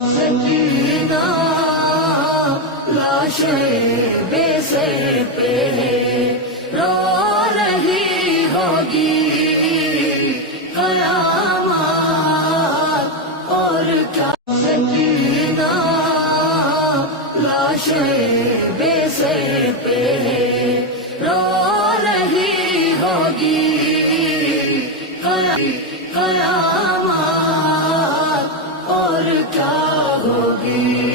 सकीना लाशें बेसर पे रो रही होगी कयामत और क्या। सकीना लाशें बेसर पे रो रही होगी कयामत और क्या होगी।